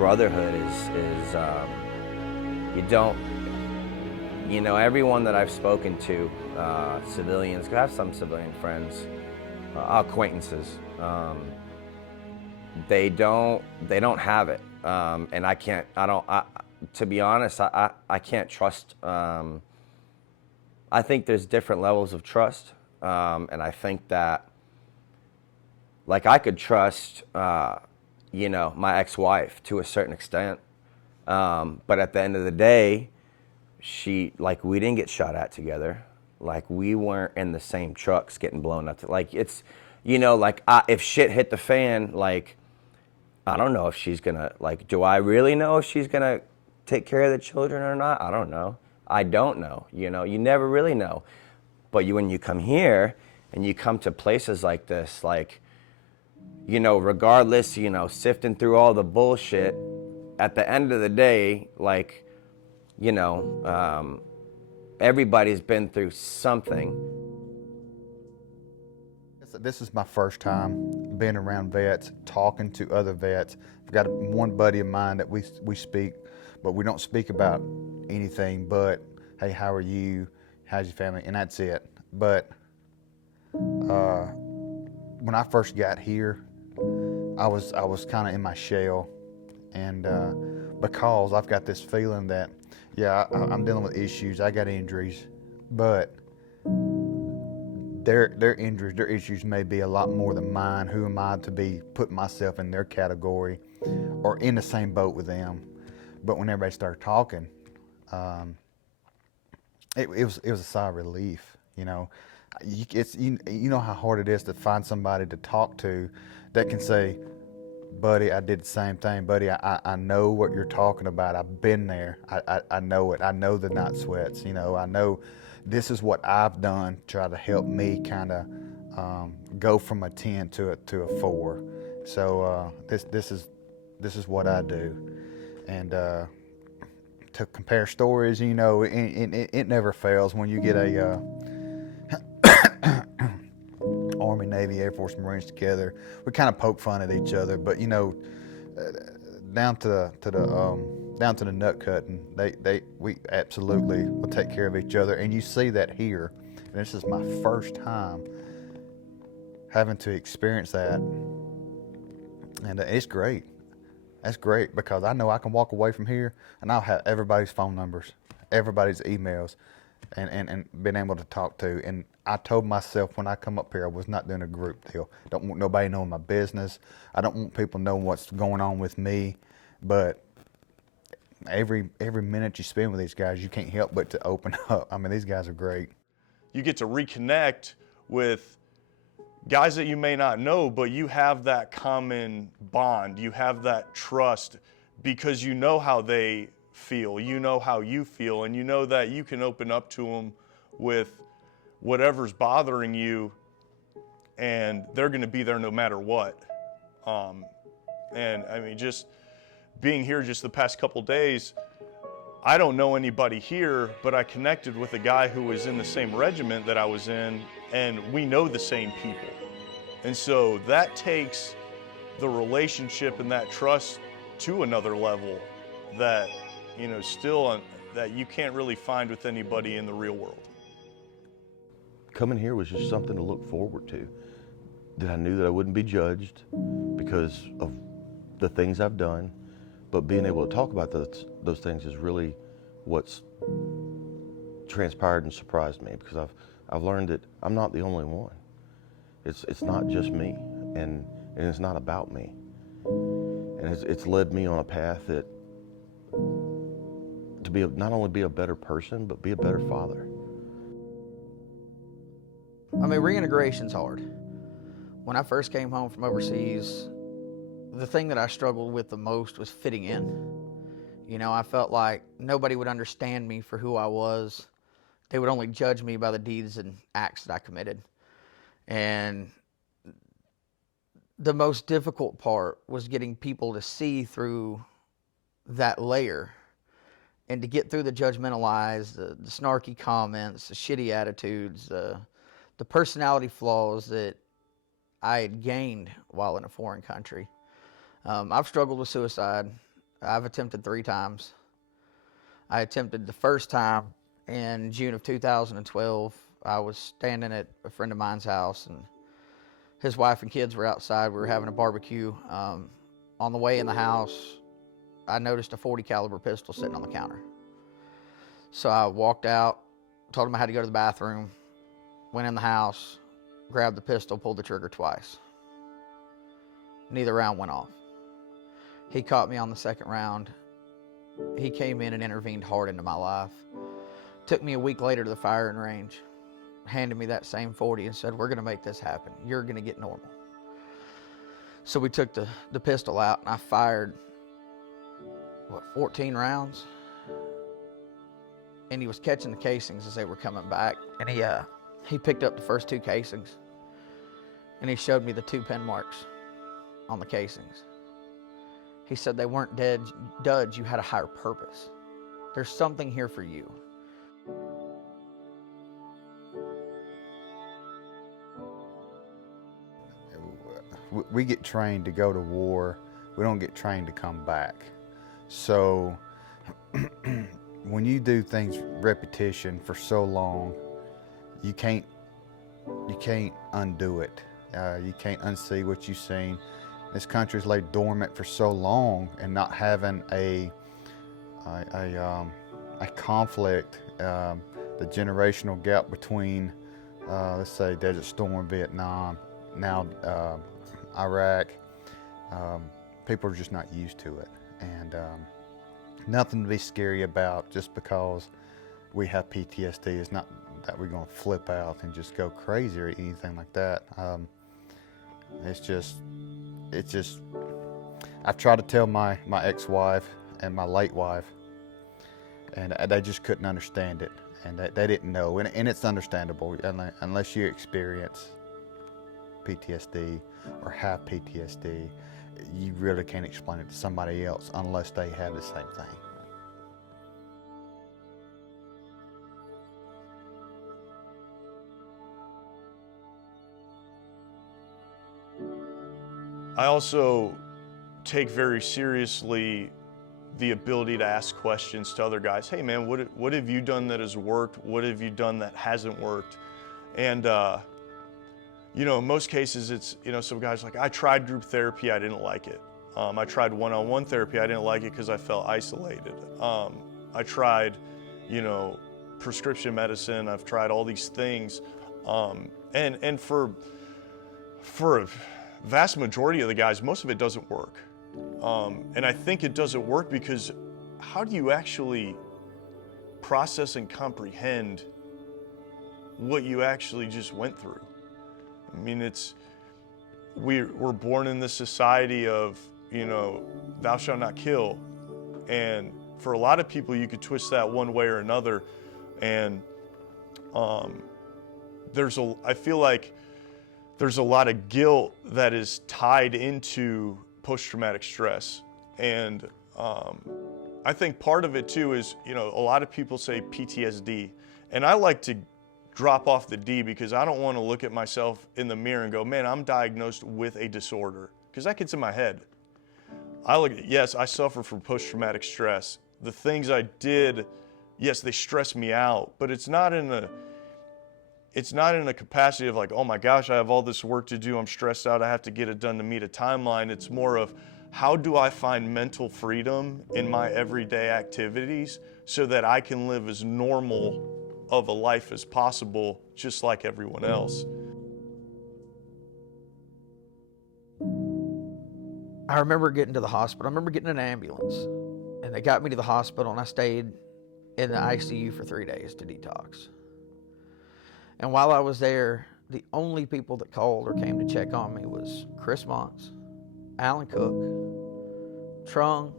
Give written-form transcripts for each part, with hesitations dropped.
brotherhood is you don't, everyone that I've spoken to, civilians, 'cause I have some civilian friends, acquaintances, they don't have it, and to be honest, I can't trust. I think there's different levels of trust, and I think that, like, I could trust, my ex-wife to a certain extent, but at the end of the day, we didn't get shot at together, like we weren't in the same trucks getting blown up. Like it's, if shit hit the fan, like I don't know if she's gonna, do I really know if she's gonna take care of the children or not? I don't know. I don't know. You never really know. But when you come here and you come to places like this, regardless, sifting through all the bullshit, at the end of the day, everybody's been through something. This is my first time being around vets, talking to other vets. I've got one buddy of mine that we speak, but we don't speak about anything but, hey, how are you? How's your family? And that's it. But when I first got here, I was kind of in my shell, and because I've got this feeling that, yeah, I'm dealing with issues, I got injuries, but their injuries, their issues may be a lot more than mine. Who am I to be putting myself in their category or in the same boat with them? But when everybody started talking, it was a sigh of relief. You know how hard it is to find somebody to talk to that can say, buddy, I did the same thing. Buddy, I know what you're talking about. I've been there. I know it. I know the night sweats. I know this is what I've done to try to help me kind of go from a 10 to a 4. So this is what I do. And to compare stories, it never fails when you get a Army, Navy, Air Force, Marines together. We kind of poke fun at each other, but down to the nut cutting, we absolutely will take care of each other, and you see that here. And this is my first time having to experience that, and it's great. That's great because I know I can walk away from here and I'll have everybody's phone numbers, everybody's emails, and been able to talk to. And I told myself when I come up here, I was not doing a group deal. Don't want nobody knowing my business. I don't want people knowing what's going on with me. But every minute you spend with these guys, you can't help but to open up. I mean, these guys are great. You get to reconnect with guys that you may not know, but you have that common bond. You have that trust because you know how they feel. You know how you feel, and you know that you can open up to them with whatever's bothering you, and they're going to be there no matter what. And I mean, just being here just the past couple days, I don't know anybody here, but I connected with a guy who was in the same regiment that I was in, and we know the same people. And so that takes the relationship and that trust to another level that, that you can't really find with anybody in the real world. Coming here was just something to look forward to. That I knew that I wouldn't be judged because of the things I've done, but being able to talk about those things is really what's transpired and surprised me, because I've learned that I'm not the only one. It's not just me, and it's not about me. And it's led me on a path that to be not only be a better person, but be a better father. I mean, reintegration's hard. When I first came home from overseas, the thing that I struggled with the most was fitting in. I felt like nobody would understand me for who I was. They would only judge me by the deeds and acts that I committed. And the most difficult part was getting people to see through that layer and to get through the judgmental eyes, the snarky comments, the shitty attitudes, the personality flaws that I had gained while in a foreign country. I've struggled with suicide. I've attempted 3 times. I attempted the first time in June of 2012. I was standing at a friend of mine's house, and his wife and kids were outside. We were having a barbecue. On the way in the house, I noticed a .40 caliber pistol sitting on the counter. So I walked out, told him I had to go to the bathroom, went in the house, grabbed the pistol, pulled the trigger twice. Neither round went off. He caught me on the second round. He came in and intervened hard into my life. Took me a week later to the firing range, handed me that same .40 and said, "We're going to make this happen. You're going to get normal." So we took the pistol out, and I fired, 14 rounds? And he was catching the casings as they were coming back. And he picked up the first 2 casings, and he showed me the 2 pin marks on the casings. He said, "They weren't duds, you had a higher purpose. There's something here for you." We get trained to go to war. We don't get trained to come back. So when you do things repetition for so long, you can't undo it. You can't unsee what you've seen. This country's laid dormant for so long, and not having a conflict, the generational gap between, let's say, Desert Storm, Vietnam, now Iraq, people are just not used to it, and nothing to be scary about. Just because we have PTSD is not that we're going to flip out and just go crazy or anything like that. It's just I've tried to tell my ex-wife and my late wife, and they just couldn't understand it, and they didn't know, and it's understandable unless you experience PTSD or have PTSD. You really can't explain it to somebody else unless they have the same thing. I also take very seriously the ability to ask questions to other guys. Hey man, what have you done that has worked? What have you done that hasn't worked? And you know, in most cases it's, you know, some guys like, I tried group therapy, I didn't like it. I tried one-on-one therapy, I didn't like it because I felt isolated. I tried, you know, prescription medicine, I've tried all these things. And for a vast majority of the guys, most of it doesn't work. And I think it doesn't work because how do you actually process and comprehend what you actually just went through? I mean, we're born in this society of, you know, thou shalt not kill. And for a lot of people, you could twist that one way or another. And I feel like there's a lot of guilt that is tied into post-traumatic stress. And I think part of it too is, you know, a lot of people say PTSD. And I like to drop off the D because I don't want to look at myself in the mirror and go, man, I'm diagnosed with a disorder, because that gets in my head. I look at, yes, I suffer from post-traumatic stress. The things I did, yes, they stress me out, but it's not in a capacity of like, oh my gosh, I have all this work to do, I'm stressed out, I have to get it done to meet a timeline. It's more of, how do I find mental freedom in my everyday activities so that I can live as normal of a life as possible, just like everyone else. I remember getting to the hospital. I remember getting an ambulance, and they got me to the hospital, and I stayed in the ICU for 3 days to detox. And while I was there, the only people that called or came to check on me was Chris Montz, Alan Cook, Trung,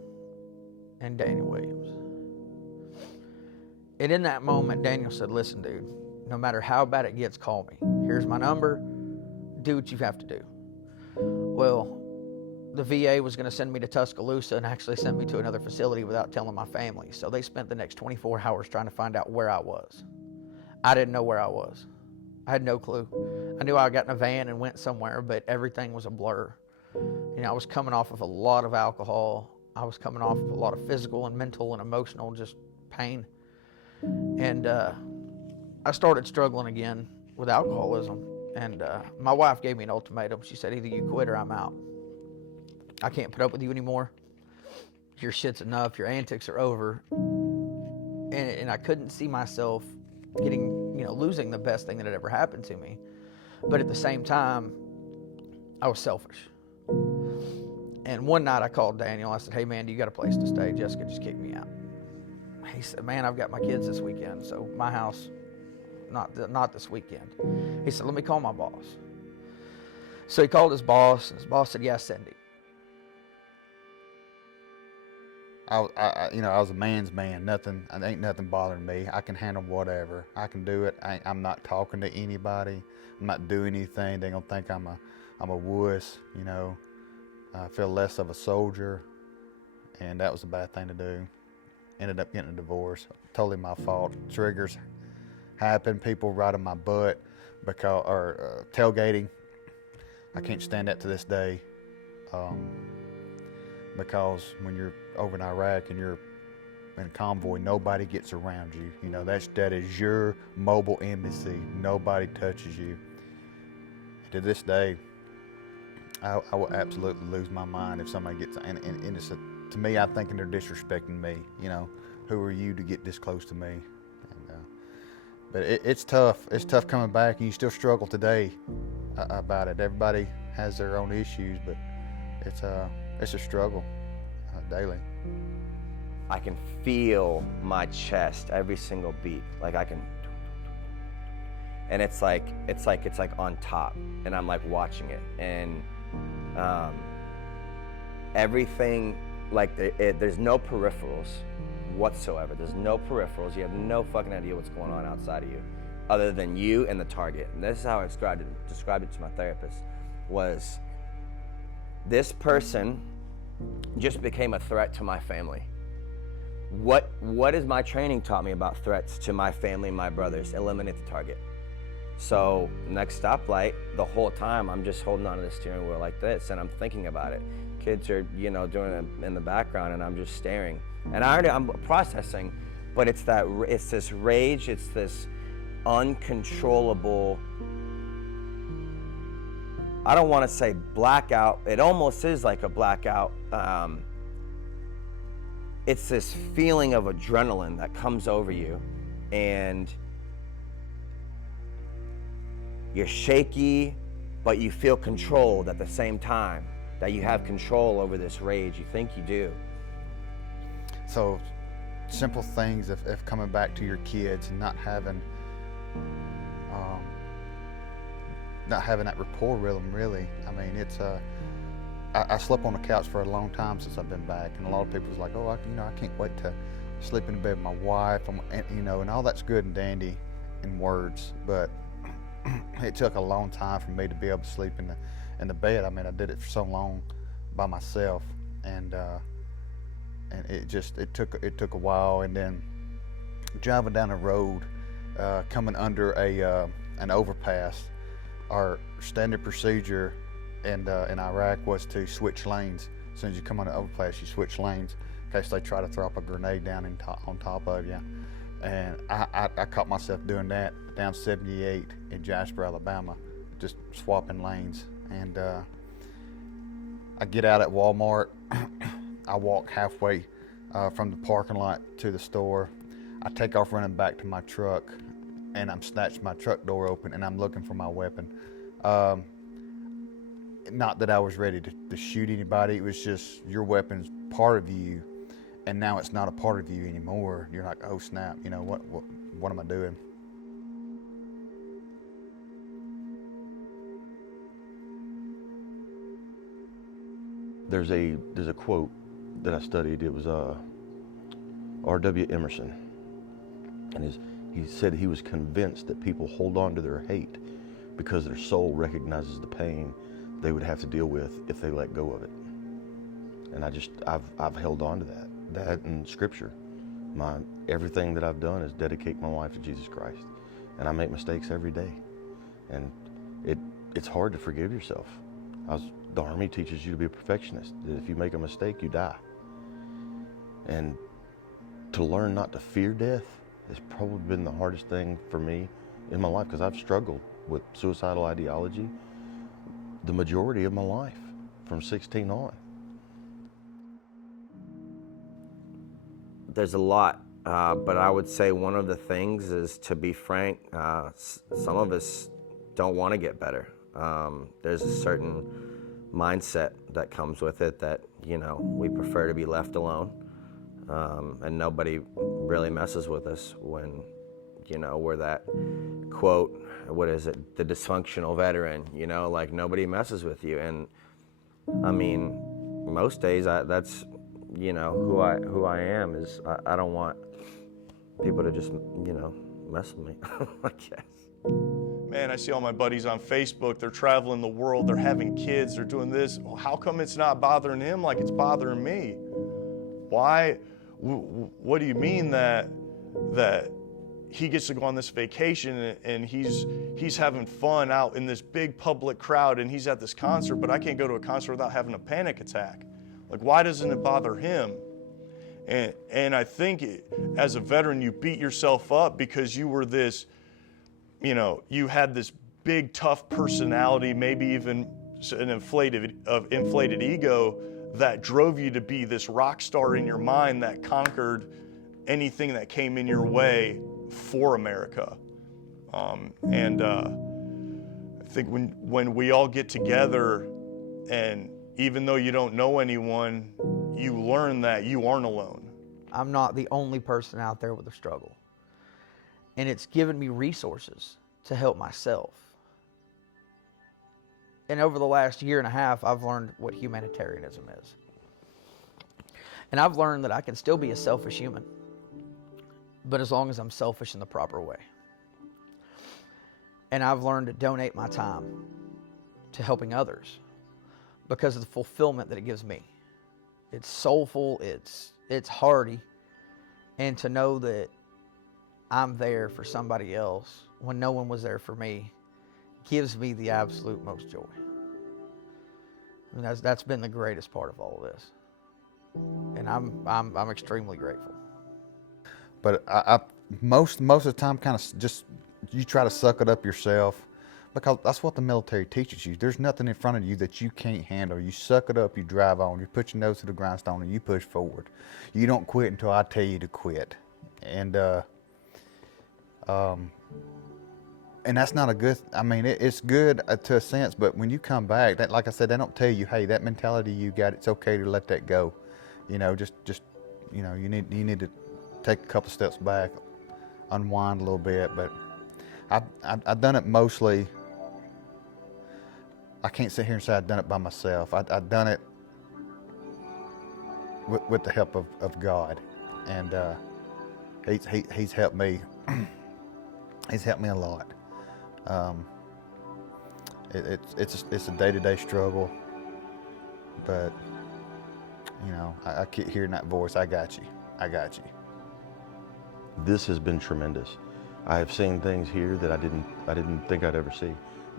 and Daniel Williams. And in that moment, Daniel said, listen, dude, no matter how bad it gets, call me. Here's my number. Do what you have to do. Well, the VA was going to send me to Tuscaloosa and actually send me to another facility without telling my family. So they spent the next 24 hours trying to find out where I was. I didn't know where I was. I had no clue. I knew I got in a van and went somewhere, but everything was a blur. You know, I was coming off of a lot of alcohol, I was coming off of a lot of physical and mental and emotional just pain. And I started struggling again with alcoholism. And my wife gave me an ultimatum. She said, either you quit or I'm out. I can't put up with you anymore. Your shit's enough. Your antics are over. And I couldn't see myself losing the best thing that had ever happened to me. But at the same time, I was selfish. And one night I called Daniel. I said, hey, man, do you got a place to stay? Jessica just kicked me out. He said, man, I've got my kids this weekend, so my house, not this weekend. He said, let me call my boss. So he called his boss, and his boss said, yeah, send him. I was a man's man. Ain't nothing bothering me. I can handle whatever. I can do it. I'm not talking to anybody. I'm not doing anything. They're gonna think I'm a wuss. I feel less of a soldier, and that was a bad thing to do. Ended up getting a divorce. Totally my fault. Triggers happen. People riding my butt tailgating. I can't stand that to this day. Because when you're over in Iraq and you're in a convoy, nobody gets around you. That is your mobile embassy. Nobody touches you. To this day, I will absolutely lose my mind if somebody gets, and it's to me, I'm thinking they're disrespecting me. Who are you to get this close to me? But it's tough. It's tough coming back, and you still struggle today about it. Everybody has their own issues, but it's a struggle daily. I can feel my chest every single beat. Like I can, and it's like on top, and I'm like watching it, and everything, like there's no peripherals whatsoever. There's no peripherals. You have no fucking idea what's going on outside of you, other than you and the target. And this is how I described it to my therapist, was this person just became a threat to my family. What has my training taught me about threats to my family, my brothers? Eliminate the target. So next stoplight, the whole time I'm just holding onto the steering wheel like this, and I'm thinking about it. Kids are, doing it in the background, and I'm just staring. And I'm processing, but it's this rage, it's this uncontrollable, I don't want to say blackout. It almost is like a blackout. It's this feeling of adrenaline that comes over you, and you're shaky, but you feel controlled at the same time, that you have control over this rage. You think you do. So simple things of coming back to your kids and not having that rapport with them, really. I mean, it's I slept on the couch for a long time since I've been back, and a lot of people's like, oh, I can't wait to sleep in bed with my wife, and all that's good and dandy in words, but it took a long time for me to be able to sleep in the bed. I mean, I did it for so long by myself, and it took a while. And then driving down the road, coming under an overpass, our standard procedure in Iraq was to switch lanes. As soon as you come on the overpass, you switch lanes in case they try to throw up a grenade down on top of you. And I caught myself doing that down 78 in Jasper, Alabama, just swapping lanes. And I get out at Walmart. I walk halfway from the parking lot to the store. I take off running back to my truck, and I'm snatching my truck door open, and I'm looking for my weapon. Not that I was ready to shoot anybody. It was just, your weapon's part of you, and now it's not a part of you anymore. You're like, oh snap, what am I doing? There's a quote that I studied. It was R.W. Emerson, and he said he was convinced that people hold on to their hate because their soul recognizes the pain they would have to deal with if they let go of it. And I've held on to that in Scripture. Everything that I've done is dedicate my life to Jesus Christ, and I make mistakes every day, and it's hard to forgive yourself. The Army teaches you to be a perfectionist, that if you make a mistake, you die. And to learn not to fear death has probably been the hardest thing for me in my life, because I've struggled with suicidal ideology the majority of my life from 16 on. There's a lot, but I would say one of the things is, to be frank, some of us don't want to get better. There's a certain mindset that comes with it that, we prefer to be left alone, and nobody really messes with us when, we're that, quote, what is it, the dysfunctional veteran, like nobody messes with you. And I mean, most days that's, who I am is I don't want people to just, mess with me, I guess. Man, I see all my buddies on Facebook, they're traveling the world, they're having kids, they're doing this. Well, how come it's not bothering him like it's bothering me? Why? What do you mean that he gets to go on this vacation and he's having fun out in this big public crowd and he's at this concert, but I can't go to a concert without having a panic attack? Like, why doesn't it bother him? And I think as a veteran, you beat yourself up because you were this, you had this big, tough personality, maybe even an inflated ego that drove you to be this rock star in your mind that conquered anything that came in your way for America. I think when we all get together, and even though you don't know anyone, you learn that you aren't alone. I'm not the only person out there with a struggle. And it's given me resources to help myself. And over the last year and a half, I've learned what humanitarianism is. And I've learned that I can still be a selfish human, but as long as I'm selfish in the proper way. And I've learned to donate my time to helping others because of the fulfillment that it gives me. It's soulful, it's hearty, and to know that I'm there for somebody else when no one was there for me gives me the absolute most joy. I mean, that's been the greatest part of all of this, and I'm extremely grateful. But I most of the time, kind of just you try to suck it up yourself, because that's what the military teaches you. There's nothing in front of you that you can't handle. You suck it up, you drive on, you put your nose to the grindstone, and you push forward. You don't quit until I tell you to quit. And that's not a good. I mean, it's good to a sense, but when you come back, that, like I said, they don't tell you, hey, that mentality you got, it's okay to let that go. Just you need to take a couple steps back, unwind a little bit. But I've done it mostly. I can't sit here and say I've done it by myself. I've done it with the help of God, and he's helped me. He's helped me a lot. It's a day-to-day struggle, but I keep hearing that voice. I got you. I got you. This has been tremendous. I have seen things here that I didn't think I'd ever see.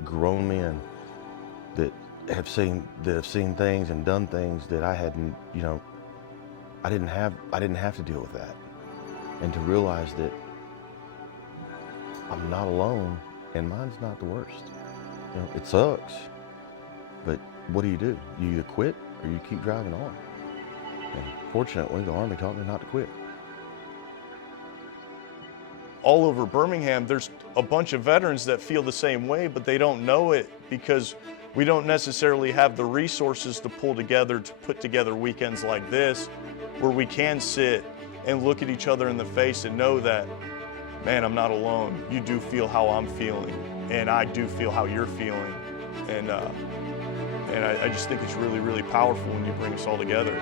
Grown men that have seen things and done things that I hadn't, I didn't have to deal with that. And to realize that I'm not alone, and mine's not the worst. It sucks, but what do? You either quit or you keep driving on. And fortunately, the Army taught me not to quit. All over Birmingham, there's a bunch of veterans that feel the same way, but they don't know it because we don't necessarily have the resources to pull together, to put together weekends like this, where we can sit and look at each other in the face and know that, man, I'm not alone. You do feel how I'm feeling, and I do feel how you're feeling. And I just think it's really, really powerful when you bring us all together.